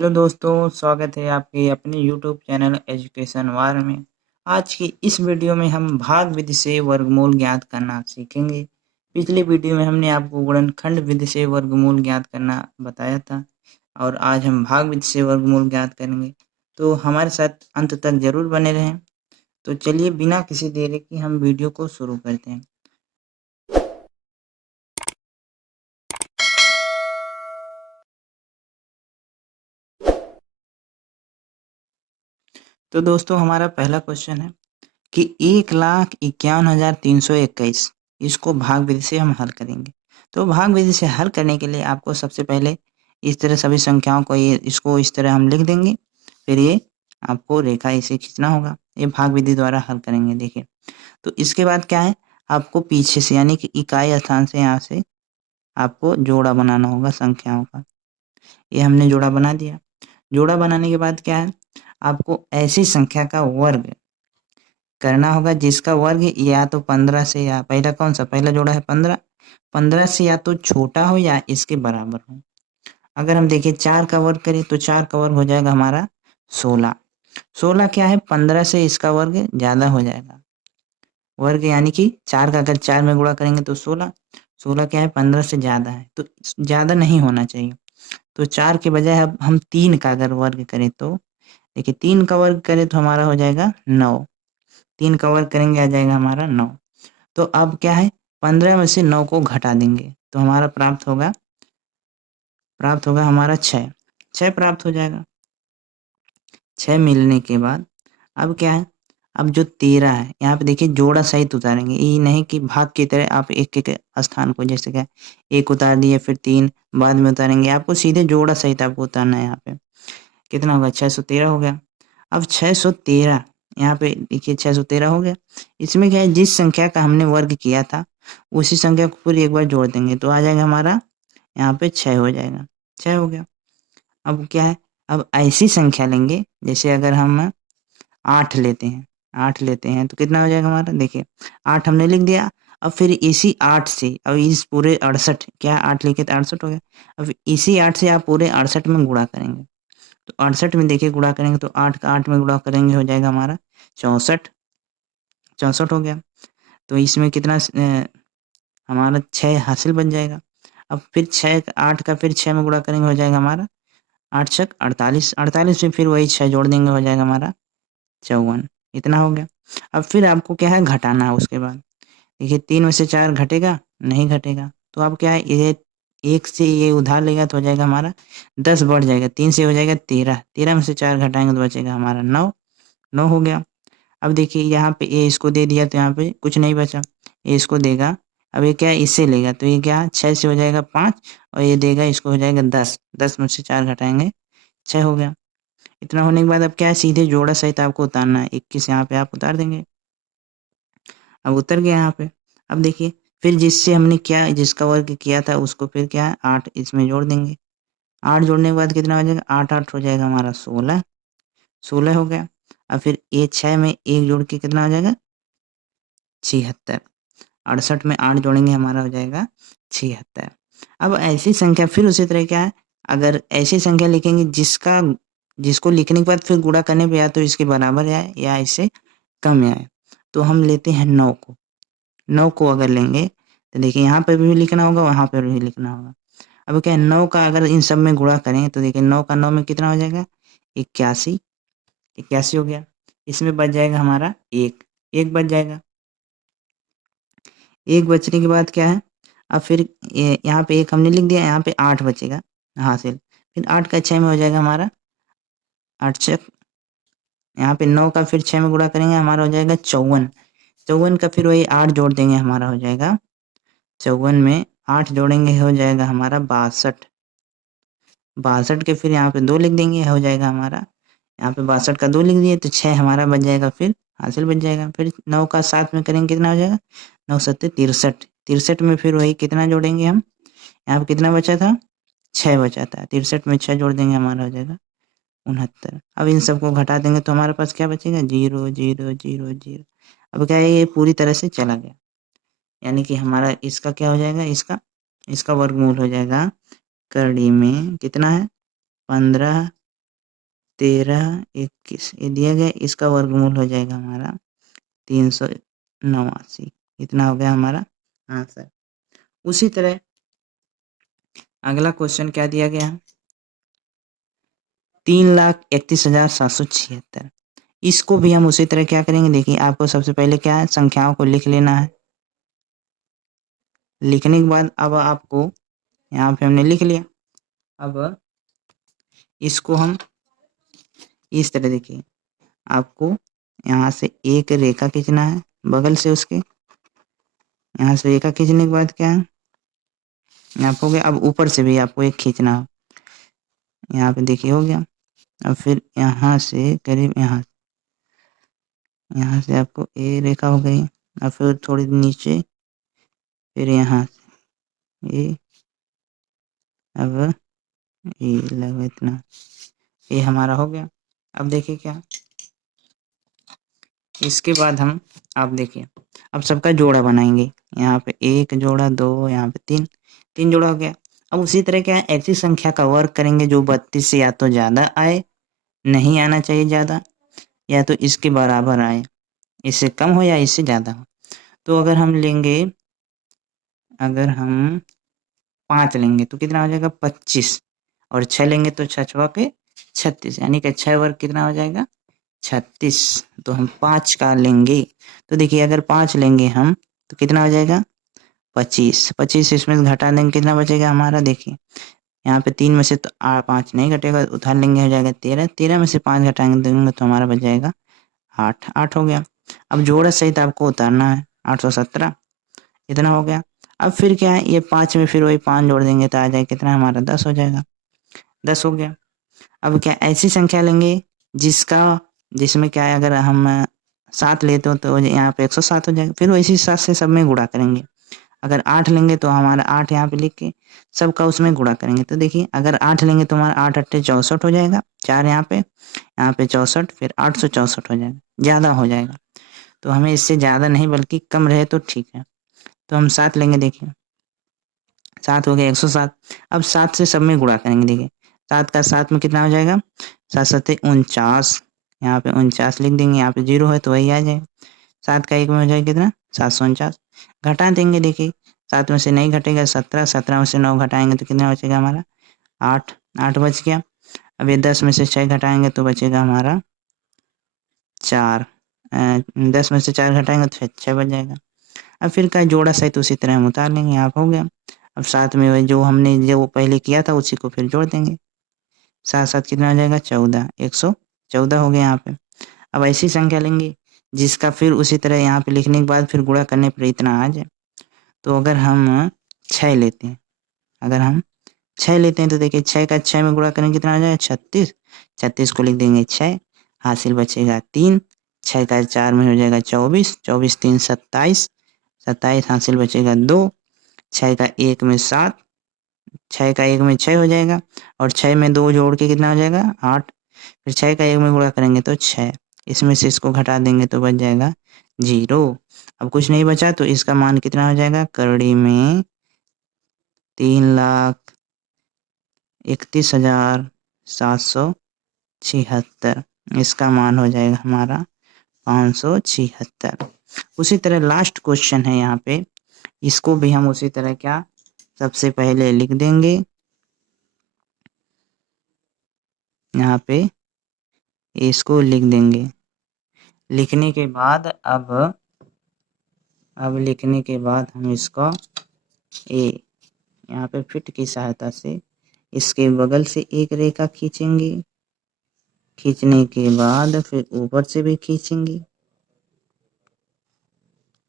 Hello दोस्तों, स्वागत है आपके अपने यूट्यूब चैनल एजुकेशन वार में। आज की इस वीडियो में हम भाग विधि से वर्गमूल ज्ञात करना सीखेंगे। पिछले वीडियो में हमने आपको गुणनखंड विधि से वर्गमूल ज्ञात करना बताया था और आज हम भाग विधि से वर्गमूल ज्ञात करेंगे। तो हमारे साथ अंत तक जरूर बने रहें। तो चलिए बिना किसी देरी के हम वीडियो को शुरू करते हैं। तो दोस्तों हमारा पहला क्वेश्चन है कि 1,51,321 इसको भाग विधि से हम हल करेंगे। तो भाग विधि से हल करने के लिए आपको सबसे पहले इस तरह सभी संख्याओं को इसको इस तरह हम लिख देंगे। फिर ये आपको रेखा इसे खींचना होगा। ये भाग विधि द्वारा हल करेंगे। देखिए, तो इसके बाद क्या है, आपको पीछे से यानी कि इकाई स्थान से यहाँ से आपको जोड़ा बनाना होगा संख्याओं का। ये हमने जोड़ा बना दिया। जोड़ा बनाने के बाद क्या है, आपको ऐसी संख्या का वर्ग करना होगा जिसका वर्ग या तो 15 से, या पहला कौन सा पहला जोड़ा है 15, 15 से या तो छोटा हो या इसके बराबर हो। अगर हम देखिए 4 का वर्ग करें तो 4 का वर्ग हो जाएगा हमारा 16। 16 क्या है, 15 से इसका वर्ग ज़्यादा हो जाएगा। वर्ग यानी कि 4 का अगर 4 में गुणा करेंगे तो 16, 16 क्या है 15 से ज़्यादा है, तो ज़्यादा नहीं होना चाहिए। तो 4 के बजाय अब हम 3 का अगर वर्ग करें तो देखिए 3 का वर्ग करें तो हमारा हो जाएगा 9। 3 का वर्ग करेंगे आ जाएगा हमारा 9। तो अब क्या है, 15 में से 9 को घटा देंगे तो हमारा प्राप्त होगा हमारा 6। 6 प्राप्त हो जाएगा। 6 मिलने के बाद अब क्या है, अब जो 13 है यहाँ पे देखिए जोड़ा सहित उतारेंगे। ये नहीं कि भाग की तरह आप एक एक स्थान को, जैसे क्या एक उतार दिए फिर 3 बाद में उतारेंगे, आपको सीधे जोड़ा सहित आपको उतारना है। यहाँ पे कितना होगा, 613 हो गया। अब 613 यहाँ पे देखिए 613 हो गया। इसमें क्या है, जिस संख्या का हमने वर्ग किया था उसी संख्या को पूरी एक बार जोड़ देंगे तो आ जाएगा हमारा यहाँ पे 6 हो जाएगा। 6 हो गया। अब क्या है, अब ऐसी संख्या लेंगे जैसे अगर हम 8 लेते हैं, 8 लेते हैं तो कितना हो जाएगा हमारा, देखिए 8 हमने लिख दिया। अब फिर इसी 8 से अब इस पूरे 68, क्या 8 लिखे तो 68 हो गया। अब इसी 8 से आप पूरे 68 में गुणा करेंगे तो 68 में देखिए गुणा करेंगे तो 8 का 8 में गुणा करेंगे हो जाएगा हमारा 64। 64 हो गया। तो इसमें कितना हमारा 6 हासिल बन जाएगा। अब फिर 6 8 का फिर 6 में गुणा करेंगे हो जाएगा हमारा 8 छक 48। 48 में फिर वही 6 जोड़ देंगे हो जाएगा हमारा 54। इतना हो गया। अब फिर आपको क्या है, घटाना है उसके बाद। देखिए 3 में से 4 घटेगा नहीं घटेगा, तो अब क्या है, ये 1 से ये उधार लेगा तो हो जाएगा हमारा 10 बढ़ जाएगा, 3 से हो जाएगा 13। 13 में से 4 घटाएंगे तो बचेगा हमारा 9। 9 हो गया। अब देखिए यहाँ पे ये इसको दे दिया तो यहाँ पे कुछ नहीं बचा, ये इसको देगा। अब ये क्या है, इससे लेगा तो ये क्या 6 से हो जाएगा 5 और ये देगा इसको हो जाएगा 10। 10 में से 4 घटाएंगे 6 हो गया। इतना होने के बाद अब क्या है, सीधे जोड़ा सहित आपको उतारना है। 21 यहाँ पे आप उतार देंगे। अब उतर गया यहाँ पे। अब देखिए फिर जिससे हमने क्या जिसका वर्ग किया था उसको फिर क्या है 8 इसमें जोड़ देंगे। 8 जोड़ने के बाद कितना हो जाएगा, 8 8 हो जाएगा हमारा 16। 16 हो गया। अब फिर ये 6 में 1 जोड़ के कितना हो जाएगा 76। 68 में 8 जोड़ेंगे हमारा हो जाएगा 76। अब ऐसी संख्या फिर उसी तरह क्या है, अगर ऐसी संख्या लिखेंगे जिसको लिखने के बाद फिर गुणा करने पे या तो इसके बराबर आए या इससे कम आए, तो हम लेते हैं 9 को। 9 को अगर लेंगे तो देखिए यहाँ पर भी लिखना होगा वहाँ पर भी लिखना होगा। अब क्या है, 9 का अगर इन सब में गुणा करें तो देखिए 9 का 9 में कितना हो जाएगा 81। 81 हो गया। इसमें बच जाएगा हमारा एक, एक बच जाएगा। एक बचने के बाद क्या है, अब फिर यहाँ पे एक हमने लिख दिया, यहाँ पे 8 बचेगा हासिल। फिर 8 का 6 में हो जाएगा हमारा 8 छः, यहाँ पे 9 का फिर 6 में गुणा करेंगे हमारा हो जाएगा 54। 54 का फिर वही 8 जोड़ देंगे हमारा हो जाएगा 54 में 8 जोड़ेंगे हो जाएगा हमारा 62। 62 के फिर यहाँ पे 2 लिख देंगे हो जाएगा हमारा, यहाँ पे 62 का 2 लिख दिए तो 6 हमारा बच जाएगा, फिर हासिल बच जाएगा। फिर 9 का 7 में करेंगे कितना हो जाएगा 9 सत्ते 63। 63 में फिर वही कितना जोड़ेंगे हम, यहाँ पे कितना बचा था 6 बचा था, 63 में 6 जोड़ देंगे हमारा हो जाएगा 69। अब इन सबको घटा देंगे तो हमारे पास क्या बचेगा 0 0 0 0। अब क्या है, ये पूरी तरह से चला गया, यानी कि हमारा इसका क्या हो जाएगा, इसका इसका वर्गमूल हो जाएगा करड़ी में कितना है 15 13, 21 ये दिया गया, इसका वर्गमूल हो जाएगा हमारा 389। इतना हो गया हमारा आंसर। उसी तरह अगला क्वेश्चन क्या दिया गया है, 3,31,776। इसको भी हम उसी तरह क्या करेंगे, देखिए आपको सबसे पहले क्या है, संख्याओं को लिख लेना है। लिखने के बाद अब आपको यहाँ पे हमने लिख लिया, अब इसको हम इस तरह देखिए, आपको यहाँ से एक रेखा खींचना है बगल से उसके, यहाँ से रेखा खींचने के बाद क्या है, यहाँ पे हो गया। अब ऊपर से भी आपको एक खींचना है, यहाँ पे देखिए हो गया। अब फिर यहाँ से करीब यहाँ से आपको ए रेखा हो गई, और फिर थोड़ी नीचे, फिर यहाँ से ए, अब ए लगा इतना, ये हमारा हो गया। अब देखिए क्या, इसके बाद हम आप देखिए अब सबका जोड़ा बनाएंगे। यहाँ पे एक जोड़ा, दो, यहाँ पे तीन जोड़ा हो गया। अब उसी तरह क्या है, ऐसी संख्या का वर्ग करेंगे जो 32 से या तो ज़्यादा आए, नहीं आना चाहिए ज़्यादा, या तो इसके बराबर आए, इससे कम हो या इससे ज़्यादा हो। तो अगर हम लेंगे, अगर हम 5 लेंगे तो कितना हो जाएगा 25, और 6 लेंगे तो 6 छवा के 36, यानी कि 6 वर्ग कितना हो जाएगा 36। तो हम 5 का लेंगे, तो देखिए अगर 5 लेंगे हम तो कितना हो जाएगा 25, इसमें से घटा देंगे कितना बचेगा हमारा, देखिए यहाँ पे 3 में से तो 5 नहीं घटेगा, उधार लेंगे हो जाएगा 13 में से 5 घटाएंगे देंगे तो हमारा बच जाएगा 8 हो गया। अब जोड़ा सहित आपको उतारना है, 817 इतना हो गया। अब फिर क्या है, ये 5 में फिर वही 5 जोड़ देंगे तो आ जाए कितना हमारा 10 हो जाएगा, 10 हो गया। अब क्या ऐसी संख्या लेंगे जिसमें क्या है, अगर हम 7 लेते हो तो यहाँ पे 107 हो जाएगा, फिर वैसे 7 से सब में गुणा करेंगे। अगर 8 लेंगे तो हमारा 8 यहाँ पे लिख के सबका उसमें गुणा करेंगे, तो देखिए अगर 8 लेंगे तो हमारा 8 अट्ठे 64 हो जाएगा, 4 यहाँ पे 64, फिर 864 हो जाएगा, ज़्यादा हो जाएगा। तो हमें इससे ज़्यादा नहीं बल्कि कम रहे तो ठीक है। तो हम 7 लेंगे, देखिए 7 हो गया 107। अब 7 से सब में गुणा करेंगे, देखिए 7 का 7 में कितना हो जाएगा, 7 सत्ते 49, यहाँ पे 49 लिख देंगे, यहाँ पे 0 है तो वही आ जाएगा। 7 का 1 में हो जाएगा कितना 749, घटा देंगे, देखिए 7 में से नहीं घटेगा 17, 17 में से 9 घटाएंगे तो कितना बचेगा हमारा 8 बच गया। अब ये 10 में से 6 घटाएंगे तो बचेगा हमारा 4, 10 में से 4 घटाएंगे तो 6 बच जाएगा। अब फिर का जोड़ा सहित उसी तरह हम उतार लेंगे, यहाँ हो गया। अब साथ में वही जो हमने जो पहले किया था उसी को फिर जोड़ देंगे, 7 कितना हो जाएगा 14, 114 हो गया यहाँ पे। अब ऐसी संख्या लेंगे जिसका फिर उसी तरह यहाँ पे लिखने के बाद फिर गुणा करने पर इतना आ जाए। तो अगर हम 6 लेते हैं, अगर हम 6 लेते हैं तो देखिए 6 का 6 में गुणा करेंगे कितना आ जाएगा 36, 36 को लिख देंगे 6, हासिल बचेगा 3, 6 का 4 में हो जाएगा 24, 24 3 27, 27 हासिल बचेगा 2, 6 का 1 में 7, 6 का 1 में 6 हो जाएगा, और 6 में 2 जोड़ के कितना हो जाएगा 8, फिर 6 का 1 में गुणा करेंगे तो 6, इसमें से इसको घटा देंगे तो बच जाएगा 0। अब कुछ नहीं बचा तो इसका मान कितना हो जाएगा, करड़ी में 3,31,776, इसका मान हो जाएगा हमारा 576। उसी तरह लास्ट क्वेश्चन है यहाँ पे, इसको भी हम उसी तरह क्या सबसे पहले लिख देंगे, यहाँ पे इसको लिख देंगे। लिखने के बाद अब लिखने के बाद हम इसको यहाँ पे फिट की सहायता से इसके बगल से एक रेखा खींचेंगे, खींचने के बाद फिर ऊपर से भी खींचेंगे,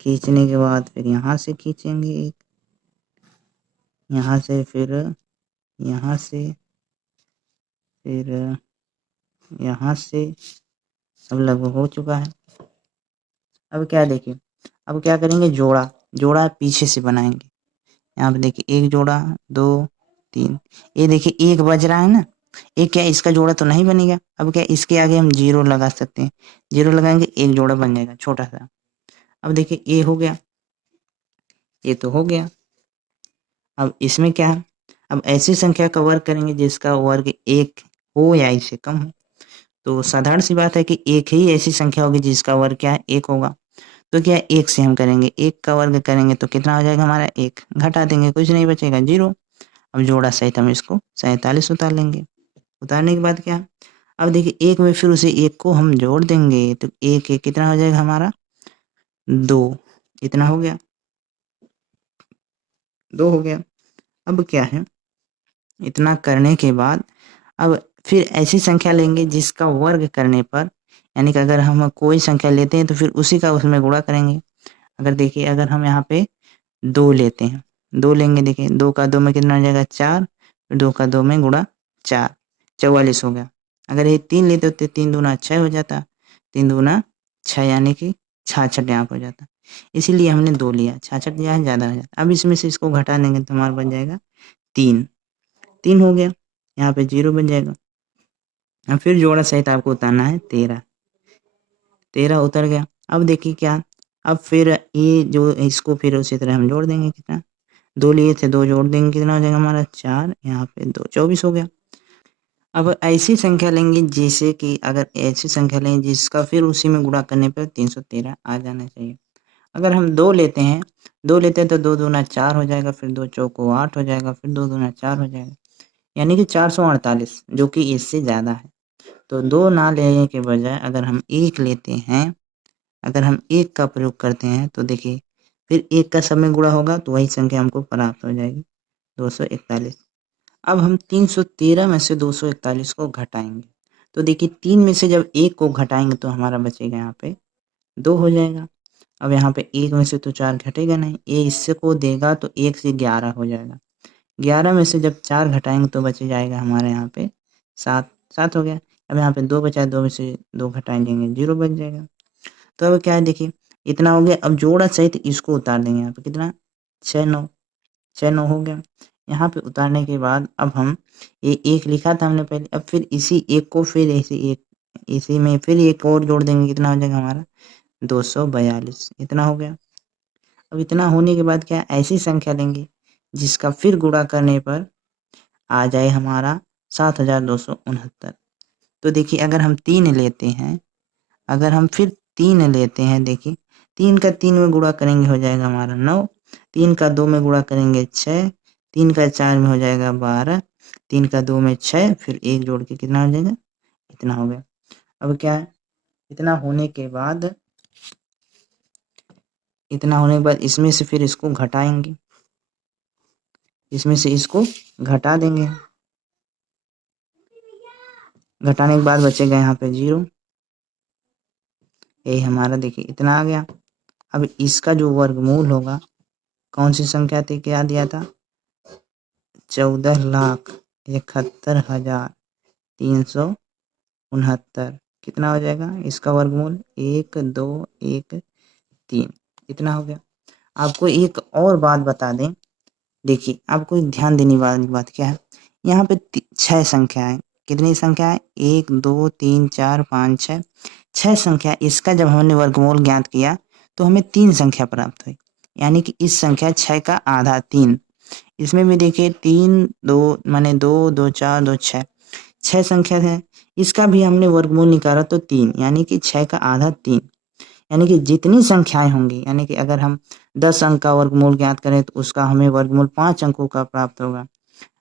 खींचने के बाद फिर यहाँ से खींचेंगे एक, यहाँ से फिर यहाँ से, फिर यहाँ से, अब लगभग हो चुका है। अब क्या देखिए, अब क्या करेंगे, जोड़ा पीछे से बनाएंगे। यहाँ पे देखिए एक जोड़ा, 2 3, ये देखिए एक बज रहा है ना, एक क्या इसका जोड़ा तो नहीं बनेगा। अब क्या इसके आगे हम 0 लगा सकते हैं, 0 लगाएंगे एक जोड़ा बन जाएगा छोटा सा। अब देखिए ये हो गया, ये तो हो गया। अब इसमें क्या है, अब ऐसी संख्या का वर्ग करेंगे जिसका वर्ग 1 हो या इससे कम हो। तो साधारण सी बात है कि एक ही ऐसी संख्या होगी जिसका वर्ग क्या है 1 होगा। तो क्या 1 से हम करेंगे, 1 का वर्ग करेंगे तो कितना हो जाएगा हमारा 1, घटा देंगे कुछ नहीं बचेगा 0। अब जोड़ा सहित हम इसको 47 उतार लेंगे। उतारने के बाद क्या, अब देखिए 1 में फिर उसे 1 को हम जोड़ देंगे तो 1 1 कितना हो जाएगा हमारा 2, इतना हो गया, 2 हो गया। अब क्या है, इतना करने के बाद अब फिर ऐसी संख्या लेंगे जिसका वर्ग करने पर, यानी कि अगर हम कोई संख्या लेते हैं तो फिर उसी का उसमें गुणा करेंगे। अगर देखिए अगर हम यहाँ पे 2 लेते हैं, 2 लेंगे, देखिए 2 का 2 में कितना हो जाएगा 4, फिर 2 का 2 में गुणा 4, 44 हो गया। अगर ये 3 लेते होते 3 दूना 6 हो जाता, 3 दूना 6 यानी कि 66 यहाँ पर हो जाता, इसीलिए हमने 2 लिया, 66 यहाँ ज़्यादा हो जाता। अब इसमें से इसको घटा देंगे तो हमारा बन जाएगा 3, 3 हो गया, यहाँ पे 0 बन जाएगा। अब फिर जोड़ा सहित आपको उतारना है 13, 13 उतर गया। अब देखिए क्या, अब फिर ये जो इसको फिर उसी तरह हम जोड़ देंगे, कितना 2 लिए थे 2 जोड़ देंगे कितना हो जाएगा हमारा 4, यहाँ पे 2 24 हो गया। अब ऐसी संख्या लेंगे जैसे कि अगर ऐसी संख्या लें जिसका फिर उसी में गुणा करने पर 313 आ जाना चाहिए। अगर हम 2 लेते हैं, 2 लेते हैं तो 2 दूना 4 हो जाएगा, फिर 2 चौको 8 हो जाएगा, फिर 2 दूना 4 हो जाएगा, यानी कि 448, जो कि इससे ज़्यादा है। तो 2 ना लेने के बजाय अगर हम 1 लेते हैं, अगर हम 1 का प्रयोग करते हैं तो देखिए फिर 1 का सब में गुणा होगा तो वही संख्या हमको प्राप्त हो जाएगी 241। अब हम 313 में से 241 को घटाएंगे तो देखिए 3 में से जब 1 को घटाएंगे तो हमारा बचेगा यहाँ पे 2 हो जाएगा। अब यहाँ पे 1 में से तो 4 घटेगा नहीं, ये इससे को देगा तो 1 से 11 हो जाएगा। 11 में से जब 4 घटाएंगे तो बच जाएगा हमारे यहाँ पे 7, 7 हो गया। अब यहाँ पे 2 बचा, 2 में से 2 घटा देंगे 0 बच जाएगा। तो अब क्या है देखिए इतना हो गया। अब जोड़ा सहित इसको उतार देंगे, यहाँ पे कितना 6 9, 6 9 हो गया। यहाँ पे उतारने के बाद अब हम ये 1 लिखा था हमने पहले, अब फिर इसी 1 को फिर इसी में फिर 1 और जोड़ देंगे, कितना हो जाएगा हमारा 242, इतना हो गया। अब इतना होने के बाद क्या ऐसी संख्या लेंगे जिसका फिर गुणा करने पर आ जाए हमारा 7269। तो देखिए अगर हम 3 लेते हैं, अगर हम फिर 3 लेते हैं, देखिए 3 का 3 में गुणा करेंगे हो जाएगा हमारा 9, 3 का 2 में गुणा करेंगे 6, 3 का 4 में हो जाएगा 12, 3 का 2 में 6, फिर 1 जोड़ के कितना हो जाएगा, इतना हो गया। अब क्या है, इतना होने के बाद इसमें से फिर इसको घटाएंगे, इसमें से इसको घटा देंगे, घटाने के बाद बचेगा यहाँ पे 0, ये हमारा देखिए इतना आ गया। अब इसका जो वर्गमूल होगा, कौन सी संख्या थी, क्या दिया था 14,71,369, कितना हो जाएगा इसका वर्गमूल 1 2 1 3, इतना हो गया। आपको एक और बात बता दें, देखिए आपको ध्यान देने वाली बात क्या है, यहाँ पे 6 संख्या है, कितनी संख्या है 1 2 3 4 5 6, 6 संख्या। इसका जब हमने वर्गमूल ज्ञात किया तो हमें 3 संख्या प्राप्त हुई, यानी कि इस संख्या 6 का आधा 3। इसमें भी देखिए 3 2 माने 2 2 4 2 6, 6 संख्या है, इसका भी हमने वर्गमूल निकाला तो 3, यानी कि 6 का आधा 3। यानी कि जितनी संख्याएं होंगी, यानी कि अगर हम 10 अंक का वर्गमूल ज्ञात करें तो उसका हमें वर्गमूल 5 अंकों का प्राप्त होगा।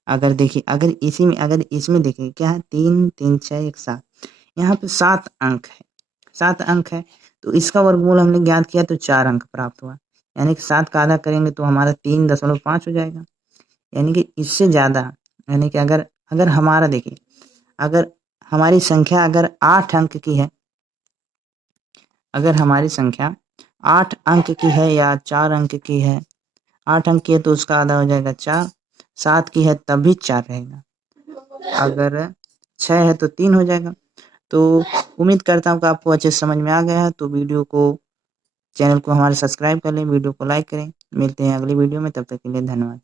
अगर देखिए अगर इसमें देखिए क्या है 3 3 6 1 7, यहाँ पे 7 अंक है, 7 अंक है, तो इसका वर्गमूल हमने ज्ञात किया तो 4 अंक प्राप्त हुआ, यानी कि 7 का आधा करेंगे तो हमारा 3.5 हो जाएगा, यानी कि इससे ज़्यादा, यानी कि अगर अगर हमारा देखिए अगर हमारी संख्या अगर 8 अंक की है, अगर हमारी संख्या 8 अंक की है या 4 अंक की है, 8 अंक की है तो उसका आधा हो जाएगा 4, 7 की है तब भी 4 रहेगा, अगर 6 है तो 3 हो जाएगा। तो उम्मीद करता हूँ कि आपको अच्छे से समझ में आ गया है। तो चैनल को हमारे सब्सक्राइब कर लें, वीडियो को लाइक करें। मिलते हैं अगली वीडियो में, तब तक के लिए धन्यवाद।